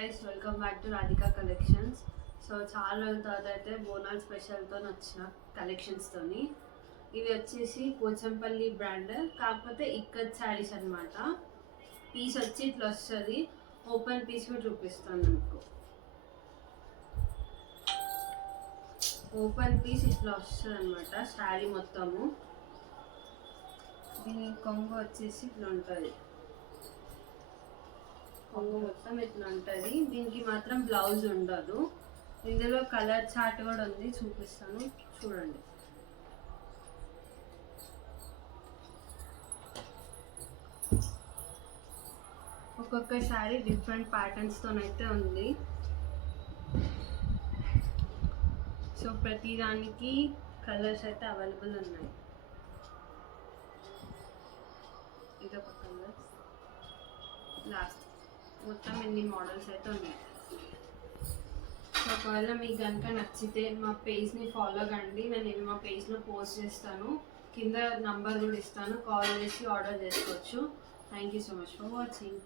Guys, welcome back to Radhika collections. So చాలా రోజుల తర్వాత అయితే బోనాల్ స్పెషల్తో వచ్చిన కలెక్షన్స్తోని. ఇవి వచ్చేసి పోచంపల్లి బ్రాండ్, కాకపోతే ఇక్కత్ శారీస్ అనమాట. పీస్ వచ్చి ఇట్లా వస్తుంది. ఓపెన్ పీస్ కూడా చూపిస్తాను మీకు. ఓపెన్ పీస్ ఇట్లా వస్తుంది అనమాట శారీ మొత్తము. దీని కొంగు వచ్చేసి ఇట్లా ఉంటుంది. కొంగు మొత్తం ఇట్లా ఉంటుంది. దీనికి మాత్రం బ్లౌజ్ ఉండదు. ఇందులో కలర్ చార్ట్ కూడా ఉంది, చూపిస్తాను చూడండి. ఒక్కొక్క శారీ డిఫరెంట్ ప్యాటర్న్స్తోనైతే ఉంది. సో ప్రతి దానికి కలర్స్ అయితే అవైలబుల్ ఉన్నాయి. ఇదొక కలర్, లాస్ట్ మొత్తం ఎన్ని మోడల్స్ అయితే ఉన్నాయి. సో ఒకవేళ మీకు కనుక నచ్చితే మా పేజ్ని ఫాలో కండి. నేను ఇవి మా పేజ్లో పోస్ట్ చేస్తాను. కింద నంబర్ కూడా ఇస్తాను, కాల్ చేసి ఆర్డర్ చేసుకోవచ్చు. Thank you so much for watching.